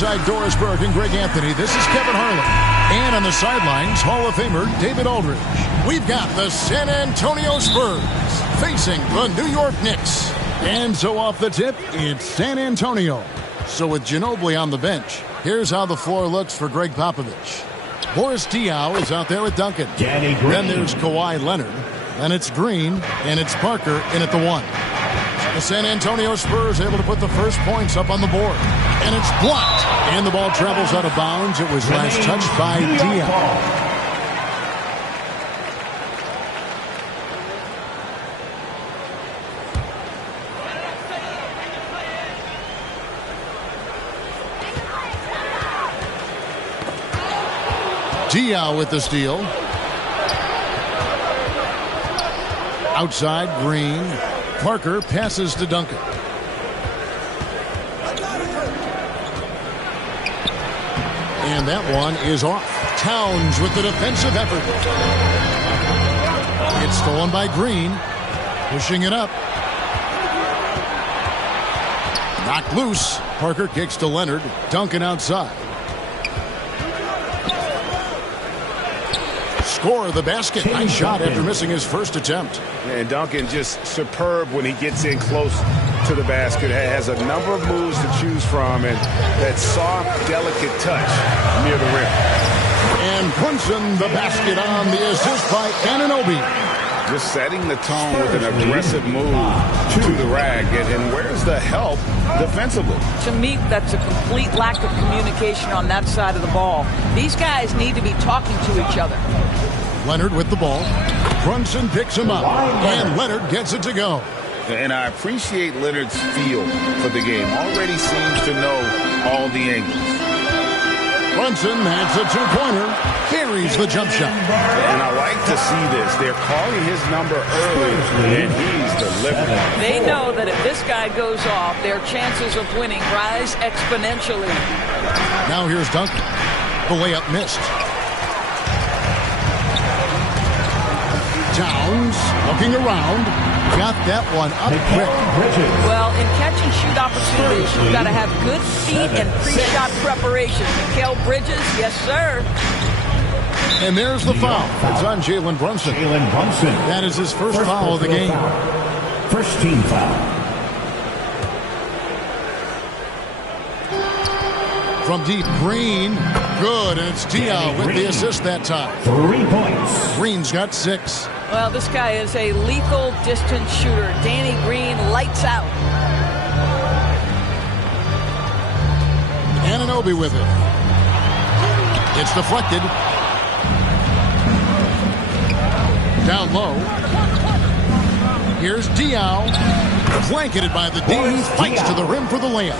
Dorisburg and Greg Anthony. This is Kevin Harlan. And on the sidelines, Hall of Famer David Aldridge. We've got the San Antonio Spurs facing the New York Knicks. And so off the tip, it's San Antonio. So with Ginobili on the bench, here's how the floor looks for Greg Popovich. Boris Diaw is out there with Duncan. Then there's Kawhi Leonard. Then it's Green, and it's Parker in at the 1. The San Antonio Spurs able to put the first points up on the board. And it's blocked. And the ball travels out of bounds. It was last touched by Diaw. Diaw with the steal. Outside, Green. Parker passes to Duncan. And that one is off. Towns with the defensive effort. It's stolen by Green. Pushing it up. Knocked loose. Parker kicks to Leonard. Duncan outside. Score the basket. Nice shot after missing his first attempt. And Duncan just superb when he gets in close to the basket. Has a number of moves to choose from, and that soft, delicate touch near the rim. And Brunson the basket on the assist by Anunoby. Just setting the tone with an aggressive move to the rack. And where's the help defensively? To me, that's a complete lack of communication on that side of the ball. These guys need to be talking to each other. Leonard with the ball. Brunson picks him up. And Leonard gets it to go. And I appreciate Leonard's feel for the game. Already seems to know all the angles. Brunson has a two-pointer. Carries the jump shot. And I like to see this. They're calling his number early, and he's delivering. They know that if this guy goes off, their chances of winning rise exponentially. Now here's Duncan. The layup missed. Towns looking around. Got that one up quick. Well, in catch-and-shoot opportunities, you've got to have good feet and pre-shot preparation. Mikal Bridges, yes, sir. And there's the foul. It's on Jalen Brunson. That is his first foul of the game. First team foul. From deep, Green. Good, and it's Diaw with the assist that time. 3 points. Green's got 6. Well, this guy is a lethal distance shooter. Danny Green lights out. Anunoby with it. It's deflected. Down low. Here's Diaw. Blanketed by the D. He fights to the rim for the layup.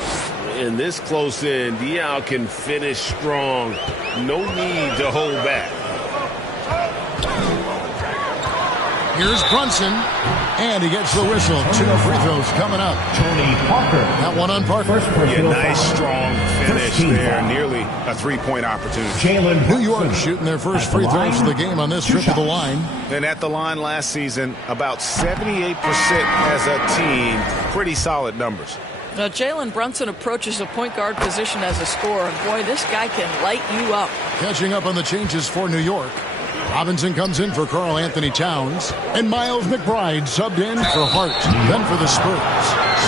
And this close in, Diaw can finish strong. No need to hold back. Here's Brunson, and he gets the whistle. 2 free throws coming up. Tony Parker. That one on Parker. Yeah, nice, strong finish there. Nearly a three-point opportunity. New York shooting their first free throws of the game on this trip to the line. And at the line last season, about 78% as a team. Pretty solid numbers. Now, Jalen Brunson approaches a point guard position as a scorer. And boy, this guy can light you up. Catching up on the changes for New York. Robinson comes in for Karl Anthony Towns. And Miles McBride subbed in for Hart. Then for the Spurs.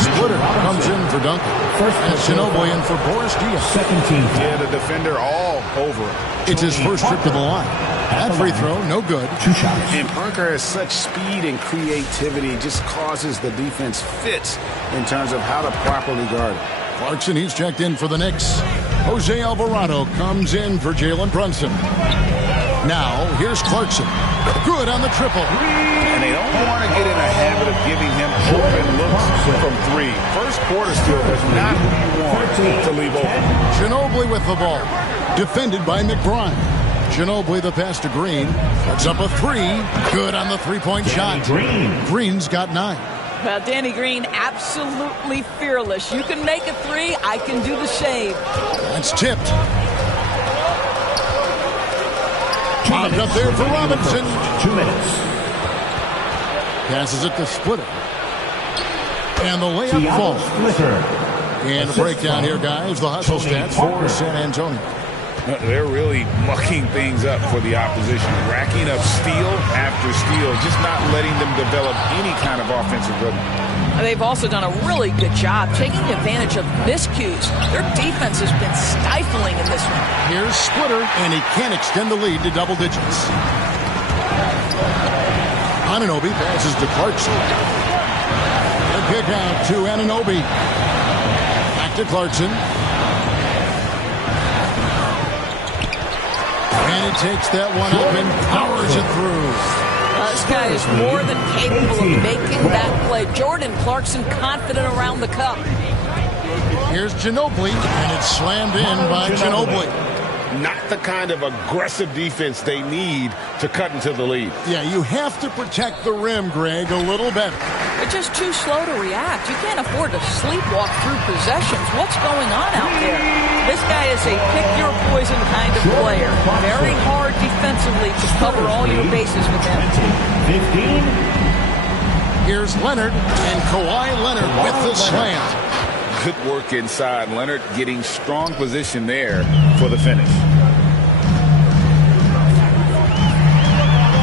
Splitter comes in for Duncan. And Ginobili in for Boris Diaw. Second team. Yeah, the defender all over it. It's his first trip to the line. That free throw, no good. 2 shots. And Parker has such speed and creativity, just causes the defense fits in terms of how to properly guard it. Clarkson, he's checked in for the Knicks. Jose Alvarado comes in for Jalen Brunson. Now, here's Clarkson. Good on the triple. And they don't want to get in a habit of giving him open looks from 3. First quarter still is not who you want to leave open. Ginobili with the ball. Defended by McBride. Ginobili the pass to Green. Puts up a 3. Good on the three-point shot. Green's got 9. Well, Danny Green, absolutely fearless. You can make a 3, I can do the same. That's tipped. Popped up there for Robinson. 2 minutes. Passes it to Splitter. And the layup falls. Splitter. And a breakdown here, guys. The hustle stats for San Antonio. They're really mucking things up for the opposition, racking up steal after steal, just not letting them develop any kind of offensive rhythm. They've also done a really good job taking advantage of miscues. Their defense has been stifling in this one. Here's Splitter, and he can't extend the lead to double digits. Anunoby passes to Clarkson. The kick out to Anunoby. Back to Clarkson. And he takes that one up and powers it through. This guy is more than capable of making that play. Jordan Clarkson confident around the cup. Here's Ginobili, and it's slammed in by Ginobili. Not the kind of aggressive defense they need to cut into the lead. Yeah, you have to protect the rim, Greg, a little better. They're just too slow to react. You can't afford to sleepwalk through possessions. What's going on out there? This guy is a pick-your-poison kind of player. Very hard defensively to cover all your bases with him. 15. Here's Leonard, and Kawhi Leonard with the slam. Good work inside. Leonard getting strong position there for the finish.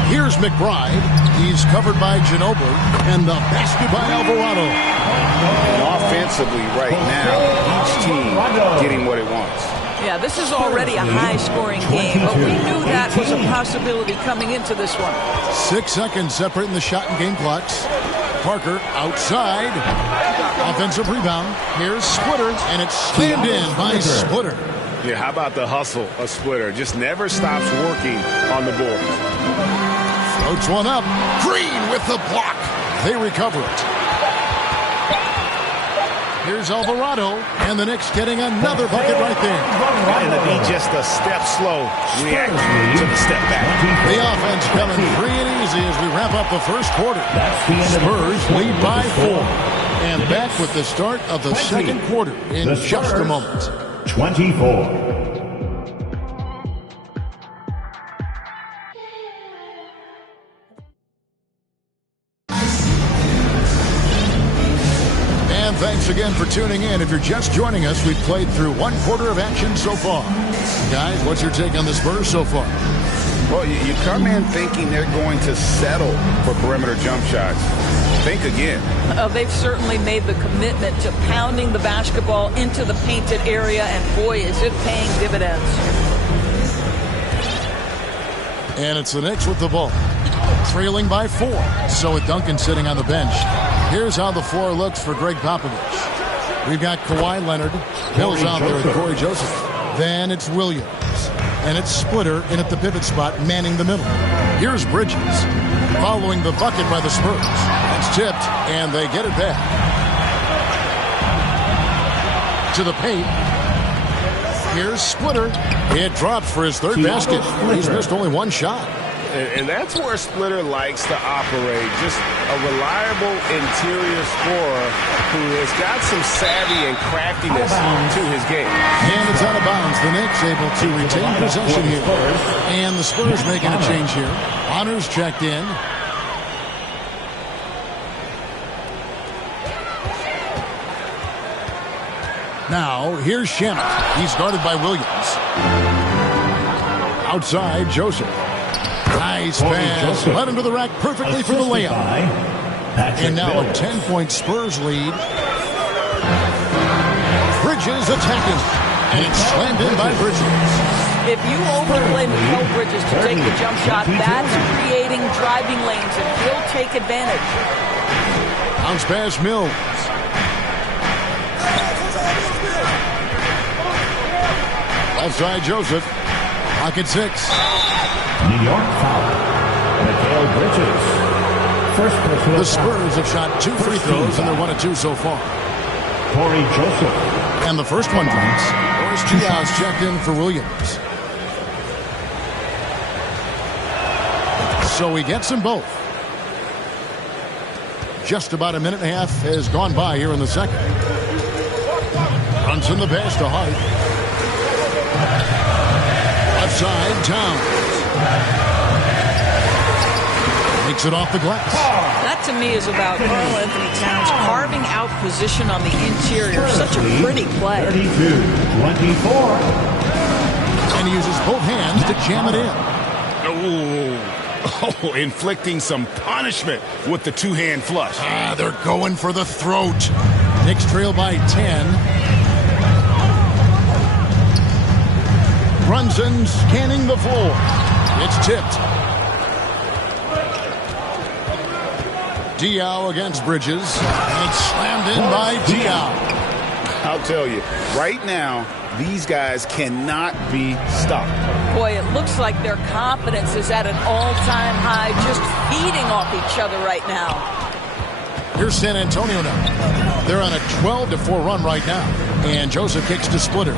Here's McBride. He's covered by Ginobili, and the basket by Alvarado. And offensively right now, each team getting what it wants. Yeah, this is already a high-scoring game, but we knew that was a possibility coming into this one. 6 seconds separating the shot and game clocks. Parker outside. Offensive rebound. Here's Splitter, and it's slammed in by Splitter. Yeah, how about the hustle of Splitter? Just never stops working on the boards. Floats one up. Green with the block. They recover it. Here's Alvarado, and the Knicks getting another bucket right there. And to be just a step slow, reaction to the step back. The offense coming free and easy as we wrap up the first quarter. Spurs lead by 4. And back with the start of the second quarter in just a moment. 24. And thanks again for tuning in. If you're just joining us, we've played through one quarter of action so far. Guys, what's your take on the Spurs so far? Well, you come in thinking they're going to settle for perimeter jump shots. Think again. They've certainly made the commitment to pounding the basketball into the painted area, and boy, is it paying dividends. And it's the Knicks with the ball, trailing by 4. So with Duncan sitting on the bench, here's how the floor looks for Greg Popovich. We've got Kawhi Leonard, Bill's out there with Corey Joseph. Then it's Williams. And it's Splitter in at the pivot spot, manning the middle. Here's Bridges, following the bucket by the Spurs. It's tipped, and they get it back. To the paint. Here's Splitter. It drops for his third basket. He's missed only one shot. And that's where Splitter likes to operate. Just a reliable interior scorer who has got some savvy and craftiness to his game. And it's out of bounds. The Knicks able to retain possession here. And the Spurs making a change here. Honors checked in. Now, here's Shamet. He's guarded by Williams. Outside, Joseph. Nice pass. Led him to the rack perfectly for the layup. And now a 10-point Spurs lead. Bridges attacking. And it's slammed in by Bridges. If you overplay Mikal Bridges to take the jump shot, that's creating driving lanes, and he'll take advantage. Bounce pass, Mills. Outside, Joseph. Pocket 6. New York foul. Mikal Bridges. First personal The Spurs have shot 2 free throws, and they're 1 of 2 so far. Corey Joseph. And the first one counts. There's 2 outs checked in for Williams. So he gets them both. Just about a minute and a half has gone by here in the second. Runs in the pass to Hart. Left side, Towns. Takes it off the glass. That to me is about Karl Anthony Towns carving out position on the interior. Such a pretty play. 32-24. And he uses both hands to jam it in. Oh, inflicting some punishment with the two-hand flush. They're going for the throat. Knicks trail by 10. Brunson scanning the floor. It's tipped. Diaw against Bridges. And it's slammed in by Diaw. I'll tell you, right now, these guys cannot be stopped. Boy, it looks like their confidence is at an all-time high, just feeding off each other right now. Here's San Antonio now. They're on a 12-4 run right now. And Joseph kicks to Splitter.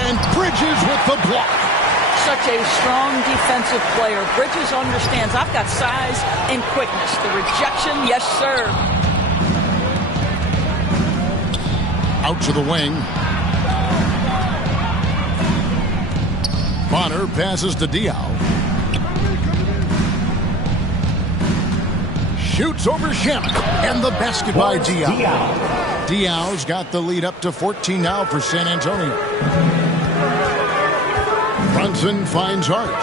And Bridges with the block. Such a strong defensive player. Bridges understands I've got size and quickness. The rejection, yes, sir. Out to the wing. Bonner passes to Diaw. Shoots over Shannon. And the basket by Diaw. Diaw's got the lead up to 14 now for San Antonio. Brunson finds Hart.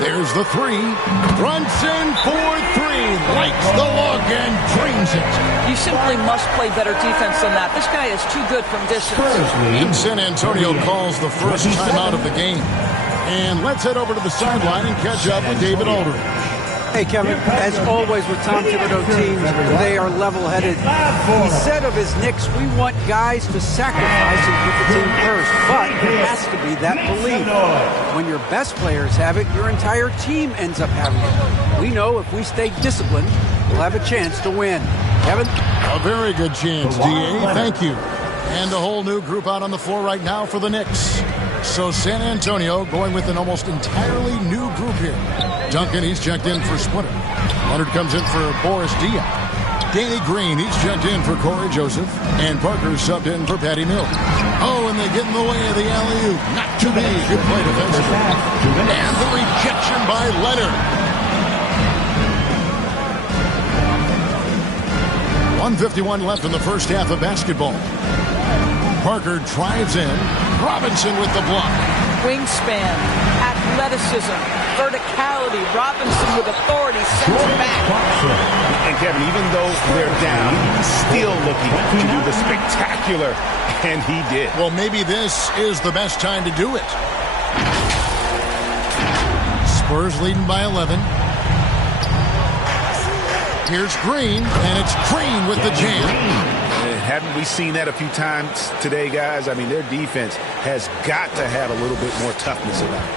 There's the three. Brunson for three. Lights the look and drains it. You simply must play better defense than that. This guy is too good from distance. And San Antonio calls the first timeout of the game. And let's head over to the sideline and catch up with David Aldridge. Hey, Kevin, as always with Tom Thibodeau teams, they are level-headed. He said of his Knicks, we want guys to sacrifice and put the team first. But there has to be that belief. When your best players have it, your entire team ends up having it. We know if we stay disciplined, we'll have a chance to win. Kevin? A very good chance, D.A. Thank you. And a whole new group out on the floor right now for the Knicks. So San Antonio going with an almost entirely new group here. Duncan, he's checked in for Splitter. Leonard comes in for Boris Diaw. Danny Green, he's checked in for Corey Joseph. And Parker subbed in for Patty Mills. Oh, and they get in the way of the alley-oop. Not too big. Good play defensively. And the rejection by Leonard. 1:51 left in the first half of basketball. Parker drives in. Robinson with the block. Wingspan, athleticism, verticality. Robinson with authority sends it back. And Kevin, even though they're down, he's still looking to do the spectacular, and he did. Well, maybe this is the best time to do it. Spurs leading by 11. Here's Green, and it's Green with the jam. Haven't we seen that a few times today, guys? I mean, their defense has got to have a little bit more toughness about it.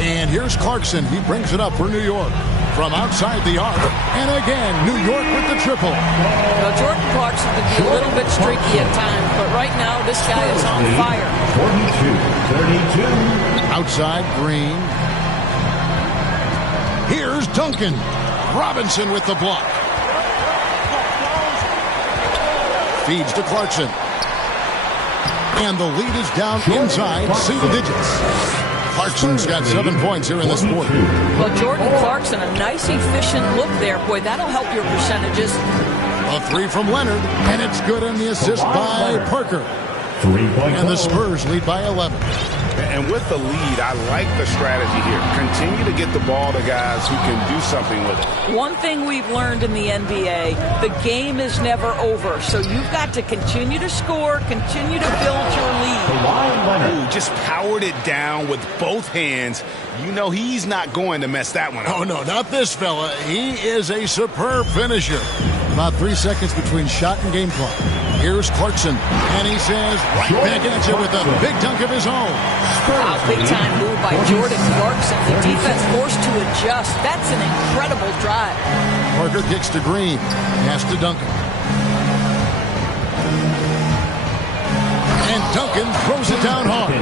And here's Clarkson. He brings it up for New York. From outside the arc. And again, New York with the triple. Now, Jordan Clarkson can be a little bit streaky at times, but right now this guy is on fire. 42-32. Outside, Green. Here's Duncan. Robinson with the block. Feeds to Clarkson. And the lead is down inside single digits. Clarkson's got 7 points here in this quarter. Well, Jordan Clarkson, a nice, efficient look there. Boy, that'll help your percentages. A three from Leonard, and it's good on the assist by Parker. And the Spurs lead by 11. And with the lead, I like the strategy here. Continue to get the ball to guys who can do something with it. One thing we've learned in the NBA, the game is never over. So you've got to continue to score, continue to build your lead. Ooh, just powered it down with both hands. You know he's not going to mess that one up. Oh, no, not this fella. He is a superb finisher. About 3 seconds between shot and game clock. Here's Clarkson, and he says right back at you with a big dunk of his own. Wow, big-time move by Jordan Clarkson. The defense forced to adjust. That's an incredible drive. Parker kicks to Green. Pass to Duncan. And Duncan throws it down hard.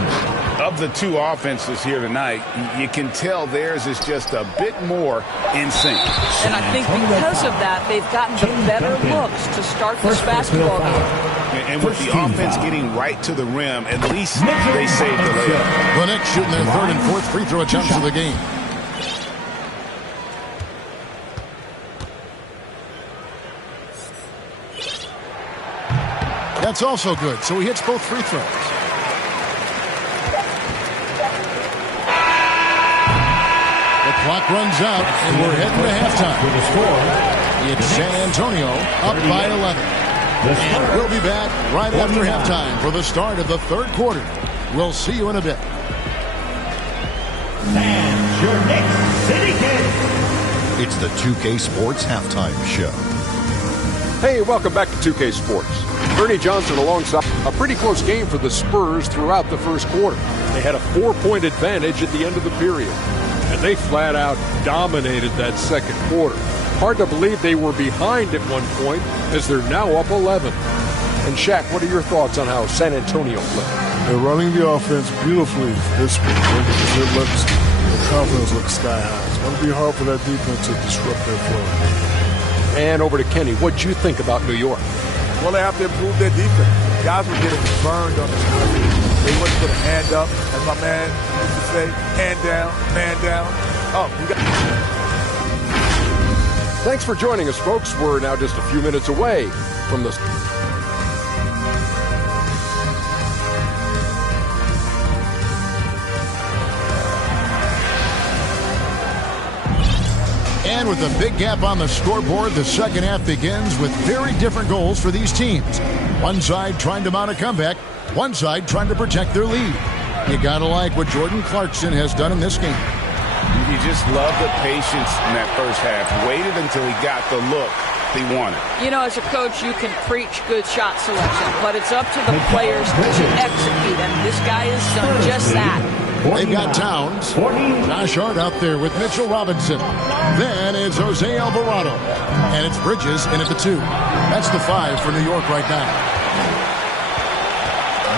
Of the two offenses here tonight, you can tell theirs is just a bit more in sync. And I think because of that, they've gotten better looks to start this basketball game. And with the offense getting right to the rim, at least they saved the layup. The Knicks shooting their third and fourth free throw attempts of the game. That's also good, so he hits both free throws. The clock runs out, and we're heading to halftime. With the score, It's San Antonio up by 11. And we'll be back right after halftime for the start of the third quarter. We'll see you in a bit. and your Knicks City Kid. It's the 2K Sports Halftime Show. Hey, welcome back to 2K Sports. Ernie Johnson alongside. A pretty close game for the Spurs throughout the first quarter. They had a 4-point advantage at the end of the period, and they flat out dominated that second quarter. Hard to believe they were behind at one point as they're now up 11. And Shaq, what are your thoughts on how San Antonio played? They're running the offense beautifully this week. It looks, the confidence looks sky high. It's going to be hard for that defense to disrupt their flow. And over to Kenny. What'd you think about New York? Well, they have to improve their defense. Guys were getting burned on this coverage. They wouldn't put a hand up, as my man used to say, hand down, man down. Thanks for joining us, folks. We're now just a few minutes away from the... And with a big gap on the scoreboard, the second half begins with very different goals for these teams. One side trying to mount a comeback, one side trying to protect their lead. You gotta like what Jordan Clarkson has done in this game. You just love the patience in that first half. Waited until he got the look he wanted. You know, as a coach, you can preach good shot selection, but it's up to the players to execute, and this guy has done just that. They've got Towns, Josh Hart out there with Mitchell Robinson. Then it's Jose Alvarado, and it's Bridges in at the 2. That's the 5 for New York right now.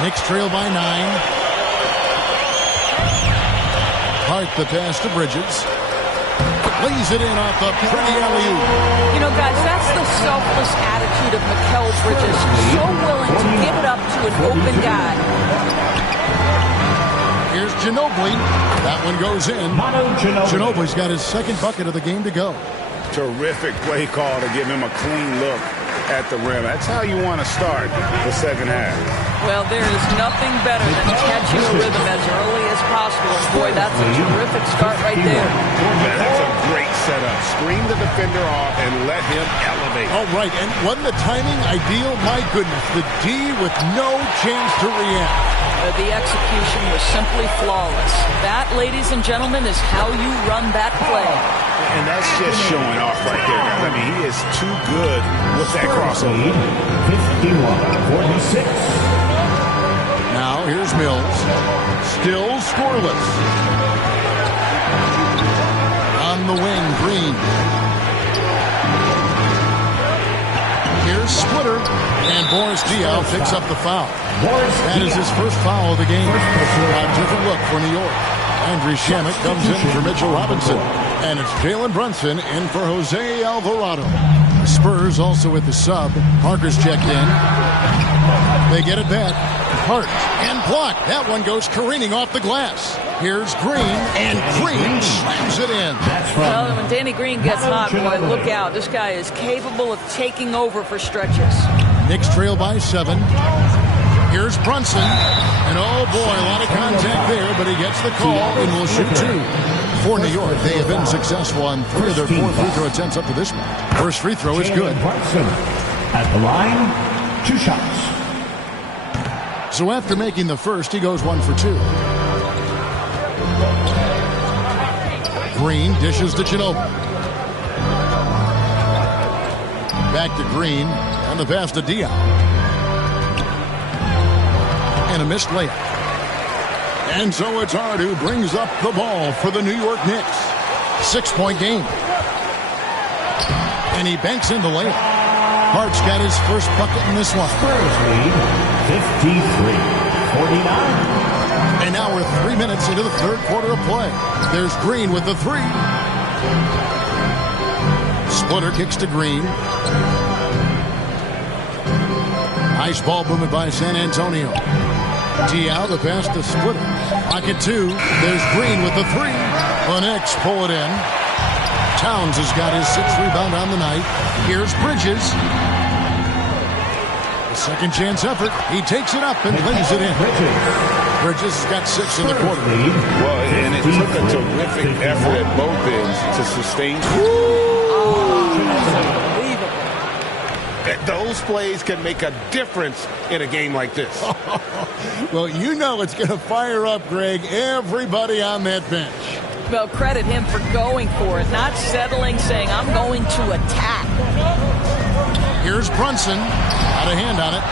Knicks trail by 9. Hart the pass to Bridges. Lays it in off the pretty alley-oop. You know, guys, that's the selfless attitude of Mikal Bridges. So willing to give it up to an open guy. Here's Ginobili. That one goes in. Ginobili's got his second bucket of the game to go. Terrific play call to give him a clean look at the rim. That's how you want to start the second half. Well, there is nothing better than catching a rhythm as early as possible. And boy, that's a terrific start right there. That's a great setup. Screen the defender off and let him elevate. All right, and wasn't the timing ideal? My goodness, the D with no chance to react. The execution was simply flawless. That, ladies and gentlemen, is how you run that play. And that's just showing off right there, guys. I mean, he is too good with that crossover. 51-46. Now, here's Mills. Still scoreless. On the wing, Green. Here's Splitter. And Boris Diaw picks up the foul. That is his first foul of the game. A different look for New York. Andrew Shamet comes in for Mitchell Robinson. And it's Jalen Brunson in for Jose Alvarado. Spurs also with the sub. Parker's checked in. They get it back. Hart and blocked. That one goes careening off the glass. Here's Green, and Green slams it in. Well, when Danny Green gets hot, boy, look out. This guy is capable of taking over for stretches. Knicks trail by 7. Here's Brunson. And oh boy, a lot of contact there, but he gets the call and will shoot 2. For New York, they have been successful on 3 of their 4 free throw attempts up to this point. First free throw is good. Brunson at the line, 2 shots. So after making the first, he goes 1 for 2. Green dishes to Ginobili. Back to Green, and the pass to Diaw. And a missed layup. And so it's Hart who brings up the ball for the New York Knicks. 6-point game. And he banks in the layup. Hart's got his first bucket in this one. Spurs lead 53-49. And now we're 3 minutes into the third quarter of play. There's Green with the 3. Splitter kicks to Green. Nice ball movement by San Antonio. Diao, the pass to Splitter. Pocket 2. There's Green with the 3. The Knicks pull it in. Towns has got his 6th rebound on the night. Here's Bridges. A second chance effort. He takes it up and lays it in. Bridges has got 6 in the quarter. Well, and it took a terrific effort at both ends to sustain. Those plays can make a difference in a game like this. Well, you know it's going to fire up, Greg, everybody on that bench. Well, credit him for going for it, not settling, saying, I'm going to attack. Here's Brunson. Got a hand on it.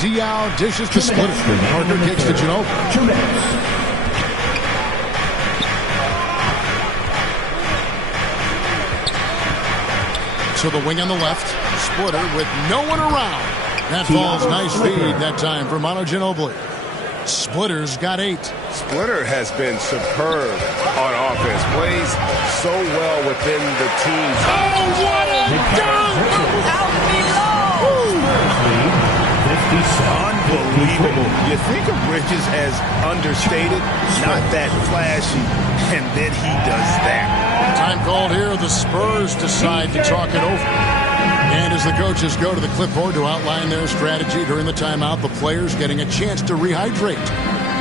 Diao dishes to Splitter. Parker kicks to Ginobili. 2 minutes. To the wing on the left. Splitter with no one around. That falls. Nice feed that time for Manu Ginobili. Splitter's got 8. Splitter has been superb on offense. Plays so well within the team. Oh, what a dunk! Out below! Unbelievable. You think of Bridges as understated, not that flashy, and then he does that. Time called here. The Spurs decide to talk it over. And as the coaches go to the clipboard to outline their strategy during the timeout, the players getting a chance to rehydrate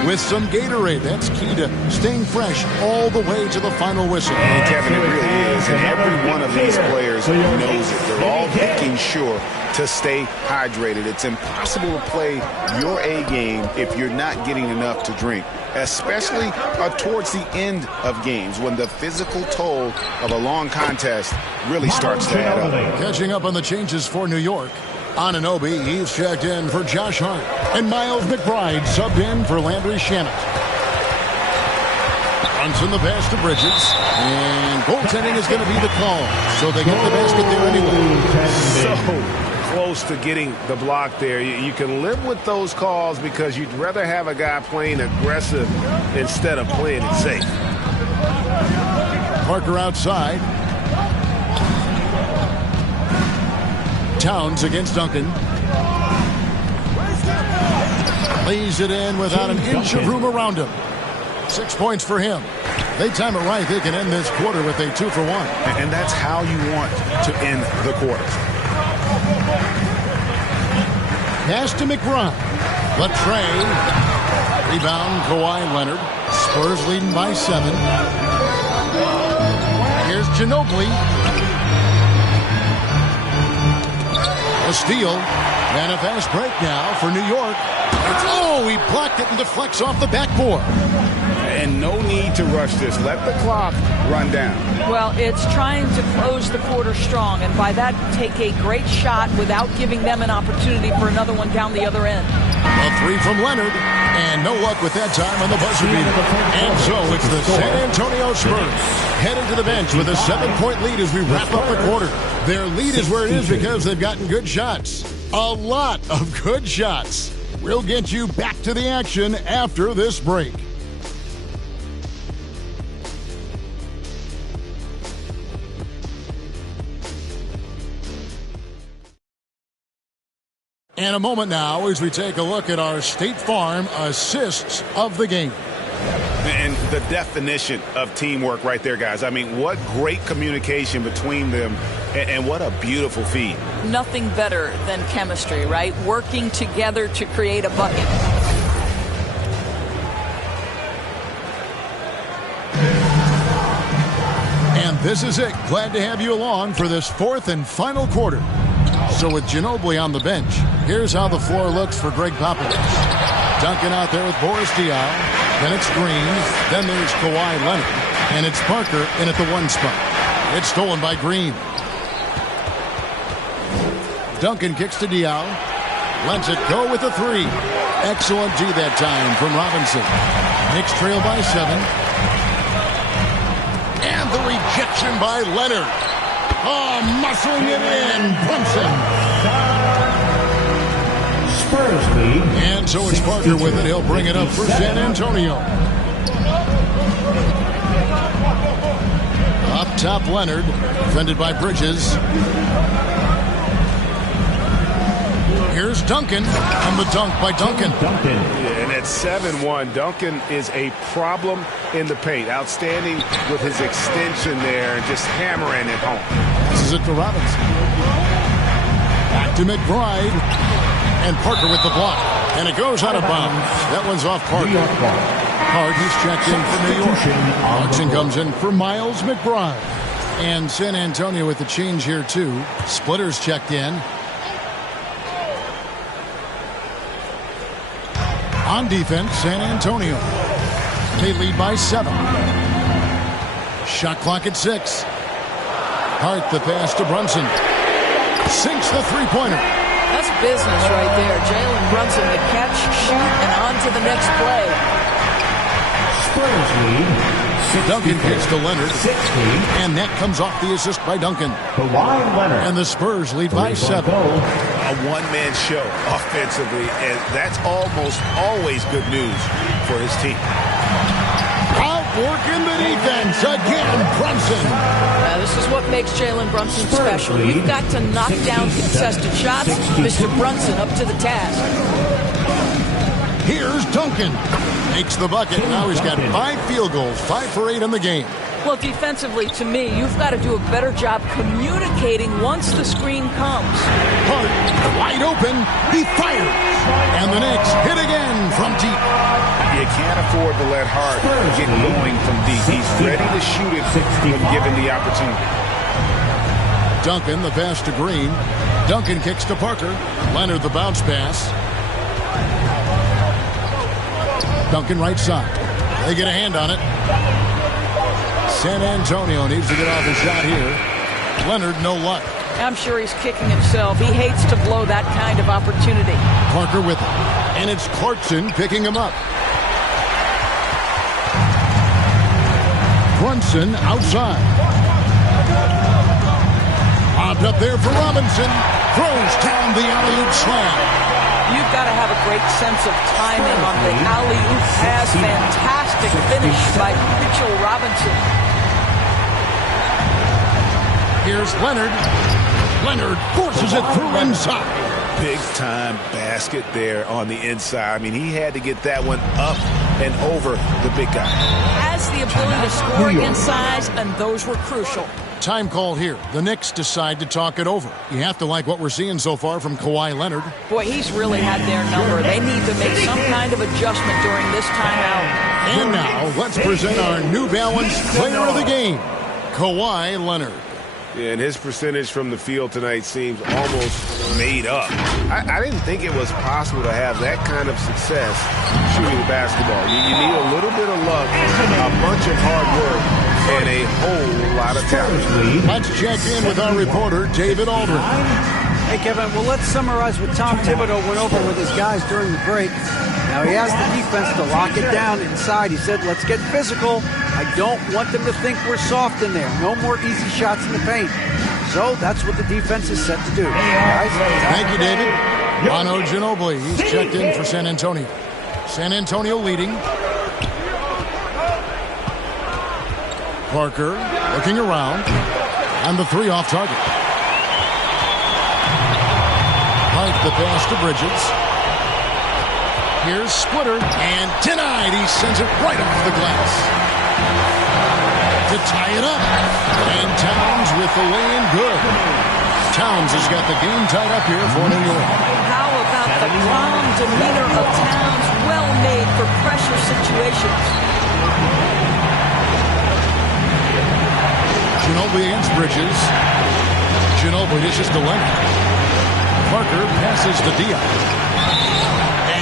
with some Gatorade. That's key to staying fresh all the way to the final whistle. And Kevin, it really is. And every one of these players knows it. They're all making sure to stay hydrated. It's impossible to play your A game if you're not getting enough to drink, especially towards the end of games when the physical toll of a long contest really starts to add up. Catching up on the changes for New York. Anunoby, he's checked in for Josh Hart. And Miles McBride subbed in for Landry Shamet. Brunson the pass to Bridges. And goaltending is going to be the call. So they get the basket there anyway. So close to getting the block there. You can live with those calls because you'd rather have a guy playing aggressive instead of playing it safe. Parker outside. Towns against Duncan. Lays it in without an inch of room around him. 6 points for him. They time it right. They can end this quarter with a 2 for 1. And that's how you want to end the quarter. Pass to McBride. Latrey. Rebound, Kawhi Leonard. Spurs leading by 7. Here's Ginobili. A steal. And a fast break now for New York. Oh, he blocked it and deflects off the backboard. And no need to rush this. Let the clock run down. Well, it's trying to close the quarter strong, and by that, take a great shot without giving them an opportunity for another one down the other end. A 3 from Leonard, and no luck with that time on the buzzer beater. And so it's the San Antonio Spurs heading to the bench with a 7-point lead as we wrap up the quarter. Their lead is where it is because they've gotten good shots. A lot of good shots. We'll get you back to the action after this break. And a moment now as we take a look at our State Farm assists of the game. And the definition of teamwork right there, guys. I mean, what great communication between them, and what a beautiful feed. Nothing better than chemistry, right? Working together to create a bucket. And this is it. Glad to have you along for this 4th and final quarter. So with Ginobili on the bench, here's how the floor looks for Greg Popovich. Duncan out there with Boris Diaw. Then it's Green. Then there's Kawhi Leonard. And it's Parker in at the 1 spot. It's stolen by Green. Duncan kicks to Diaw. Lets it go with a 3. Excellent D that time from Robinson. Knicks trail by 7. And the rejection by Leonard. Oh, muscling it in. Brunson. Spurs lead. And so it's Parker with it. He'll bring it up for San Antonio. Up top, Leonard, defended by Bridges. Here's Duncan, and the dunk by Duncan. Yeah, and at 7-1, Duncan is a problem in the paint. Outstanding with his extension there and just hammering it home. This is it to Robinson. Back to McBride. And Parker with the block. And it goes out of bounds. That one's off Parker. Hart, he's checked in for New York. Clarkson comes in for Miles McBride. And San Antonio with the change here, too. Splitter's checked in. On defense, San Antonio. They lead by 7. Shot clock at 6. Hart, the pass to Brunson. Sinks the three-pointer. That's business right there. Jalen Brunson, the catch, shoot, and on to the next play. Spurs lead. Duncan kicks to Leonard. 60. And that comes off the assist by Duncan. Kawhi Leonard. And the Spurs lead by 7. A one-man show offensively, and that's almost always good news for his team. Outworking the defense again, Brunson. Now, this is what makes Jalen Brunson special. You've got to knock down contested shots. Mr. Brunson up to the task. Here's Duncan. Makes the bucket. Now he's got 5 field goals, 5 for 8 in the game. Well, defensively, to me, you've got to do a better job communicating once the screen comes. Hart, wide open. He fires. And the Knicks hit again from deep. You can't afford to let Hart get going from deep. He's ready to shoot it when given the opportunity. Duncan, the pass to Green. Duncan kicks to Parker. Leonard, the bounce pass. Duncan right side. They get a hand on it. San Antonio needs to get off a shot here. Leonard, no luck. I'm sure he's kicking himself. He hates to blow that kind of opportunity. Parker with it. And it's Clarkson picking him up. Brunson outside. Popped up there for Robinson. Throws down the alley-oop slam. You've got to have a great sense of timing on the alley-oop pass. Fantastic finish by Mitchell Robinson. Here's Leonard. Leonard forces it through inside. Big-time basket there on the inside. I mean, he had to get that one up and over the big guy. Has the ability to score against size, and those were crucial. Time call here. The Knicks decide to talk it over. You have to like what we're seeing so far from Kawhi Leonard. Boy, he's really had their number. They need to make some kind of adjustment during this timeout. And now, let's present our New Balance player of the game, Kawhi Leonard. Yeah, and his percentage from the field tonight seems almost made up. I didn't think it was possible to have that kind of success shooting the basketball. You need a little bit of luck, a bunch of hard work, and a whole lot of talent. Let's check in with our reporter, David Aldridge. Hey, Kevin, well, let's summarize what Tom Thibodeau went over with his guys during the break. Now, he asked the defense to lock it down inside. He said, let's get physical. I don't want them to think we're soft in there. No more easy shots in the paint. So that's what the defense is set to do. Guys? Thank you, David. Manu Ginobili, he's checked in for San Antonio. San Antonio leading. Parker looking around. And the 3 off target. Hart, the pass to Bridges. Here's Splitter, and denied. He sends it right off the glass. To tie it up. And Towns with the lay-in good. Towns has got the game tied up here for New York. How about the calm demeanor of Towns? Well made for pressure situations. Ginobili against Bridges. Ginobili dishes to Leonard. Parker passes to Diop.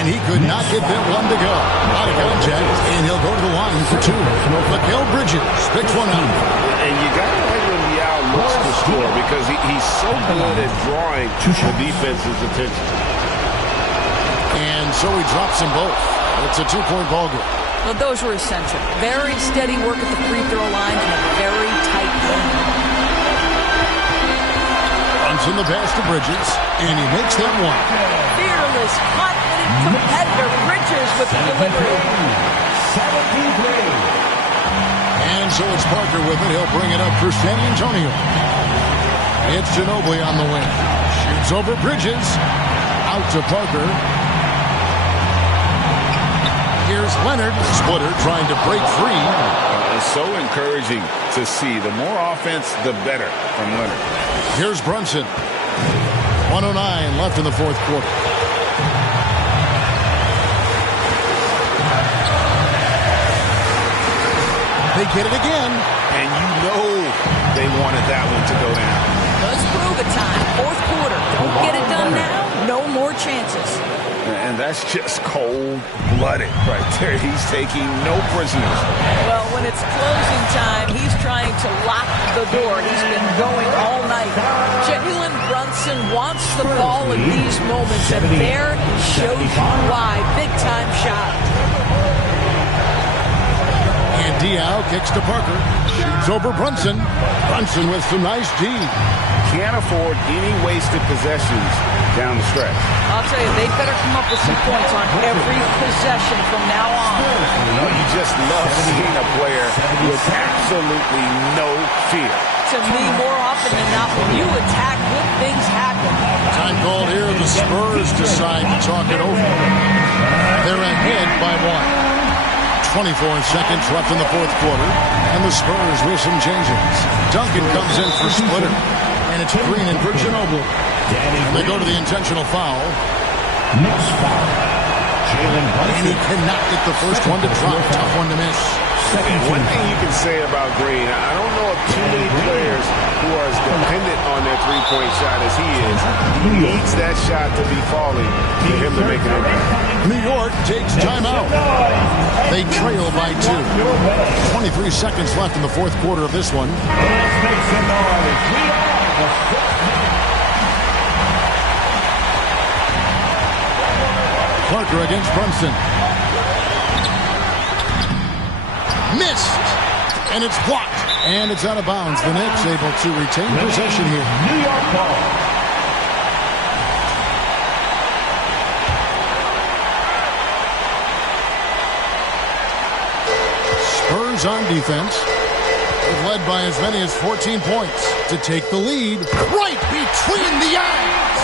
And he could not get that one to go. Out of contact, and he'll go to the line for 2. Mikal Bridges picks one out. And you got to like when Diop looks to score because he's so good at drawing the defense's attention. And so he drops them both. It's a 2-point ball game. Well, those were essential. Very steady work at the free throw line and a very tight game. Runs in the pass to Bridges, and he makes that one. Fearless, confident competitor. Bridges with the delivery. And so it's Parker with it. He'll bring it up for San Antonio. It's Ginobili on the wing. Shoots over Bridges. Out to Parker. Here's Leonard. Splitter trying to break free. It's so encouraging to see. The more offense, the better from Leonard. Here's Brunson. 1:09 left in the fourth quarter. They get it again. And you know they wanted that one to go down. Let's prove it time. Fourth quarter. Don't get it done now. No more chances. And that's just cold-blooded right there. He's taking no prisoners. Well, when it's closing time, he's trying to lock the door. He's been going all night. Jalen Brunson wants the ball in these moments, and there he shows you why. Big-time shot. And Diaw kicks to Parker. Shoots over Brunson. Brunson with some nice D. Can't afford any wasted possessions down the stretch. I'll tell you, they better come up with some points on every possession from now on. You just love seeing a player with absolutely no fear. To me, more often than not, when you attack, good things happen. Time called here. The Spurs decide to talk it over. They're ahead by 1. 24 seconds left in the fourth quarter, and the Spurs with some changes. Duncan comes in for Splitter, and it's Green and for Ginobili. And they go to the intentional foul. Knicks foul. And he cannot get the first one to drop. Tough one to miss. One thing you can say about Green, I don't know of too many players who are as dependent on their three-point shot as he is. He needs that shot to be falling for him to make an impact. New York takes timeout. They trail by 2. 23 seconds left in the fourth quarter of this one. Parker against Brunson. Missed. And it's blocked. And it's out of bounds. The Knicks able to retain possession here. New York ball. Spurs on defense. They've led by as many as 14 points to take the lead right between the eyes.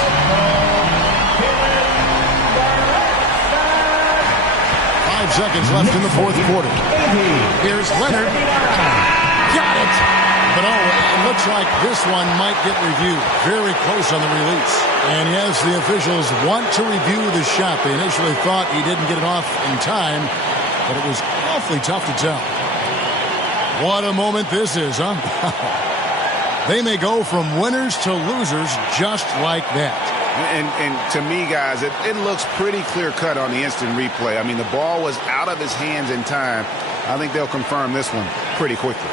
5 seconds left in the fourth quarter. Here's Leonard. Got it. But it looks like this one might get reviewed. Very close on the release. And yes, the officials want to review the shot. They initially thought he didn't get it off in time, but it was awfully tough to tell. What a moment this is, huh? They may go from winners to losers just like that. And to me, guys, it looks pretty clear-cut on the instant replay. I mean, the ball was out of his hands in time. I think they'll confirm this one pretty quickly.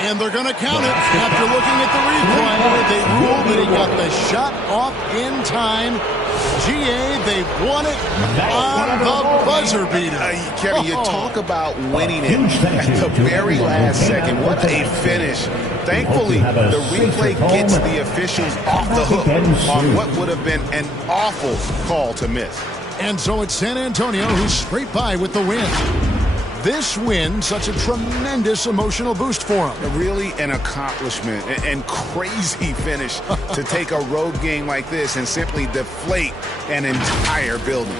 And they're going to count it after looking at the replay. They ruled that he got the shot off in time. GA, they won it on the buzzer beater. Kevin, you talk about winning it at the very last second. What a finish. Thankfully, the replay gets the officials off the hook on what would have been an awful call to miss. And so it's San Antonio who's straight by with the win. This win, such a tremendous emotional boost for them. Really an accomplishment and crazy finish to take a road game like this and simply deflate an entire building.